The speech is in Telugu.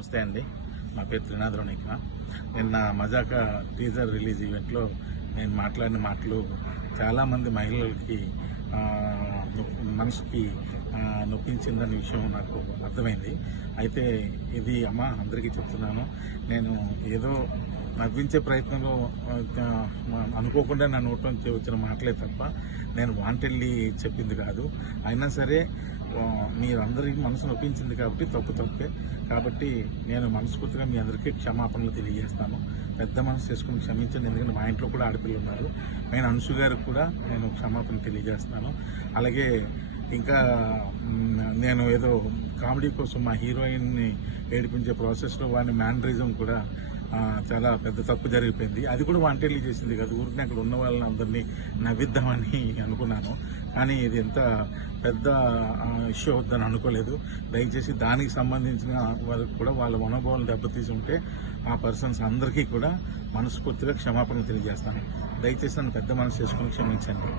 నమస్తే అండి. నా పేరు త్రినాథ్ రోనిక. నిన్న మజాక టీజర్ రిలీజ్ ఈవెంట్లో నేను మాట్లాడిన మాటలు చాలామంది మహిళలకి మనసుకి నొప్పించిందనే విషయం నాకు అర్థమైంది. అయితే ఇది అందరికీ చెప్తున్నాను. నేను ఏదో నవ్వించే ప్రయత్నంలో అనుకోకుండా నా నోటి నుంచి వచ్చిన మాటలే తప్ప నేను వాంటెళ్ళి చెప్పింది కాదు. అయినా సరే మీరందరికీ మనసు నొప్పించింది కాబట్టి తప్పే. కాబట్టి నేను మనస్ఫూర్తిగా మీ అందరికీ క్షమాపణలు తెలియజేస్తాను. పెద్ద మనసు చేసుకుని క్షమించండి. ఎందుకంటే మా ఇంట్లో కూడా ఆడపిల్లలు ఉన్నారు. నేను అంశు గారికి కూడా నేను క్షమాపణ తెలియజేస్తాను. అలాగే ఇంకా నేను ఏదో కామెడీ కోసం మా హీరోయిన్ని ఏడిపించే ప్రాసెస్లో వాడిని మ్యానరిజం కూడా చాలా పెద్ద తప్పు జరిగిపోయింది. అది కూడా వాంటెళ్ళి చేసింది కాదు. ఊరికి అక్కడ ఉన్న వాళ్ళని అందరినీ నవ్విద్దామని అనుకున్నాను. కానీ ఇది ఎంత పెద్ద ఇష్యూ అవుద్దని అనుకోలేదు. దయచేసి దానికి సంబంధించిన వాళ్ళకి కూడా వాళ్ళ మనోభావాలు దెబ్బతీసి ఉంటే ఆ పర్సన్స్ అందరికీ కూడా మనస్ఫూర్తిగా క్షమాపణ తెలియజేస్తాను. దయచేసి నన్ను పెద్ద మనసు చేసుకుని క్షమించండి.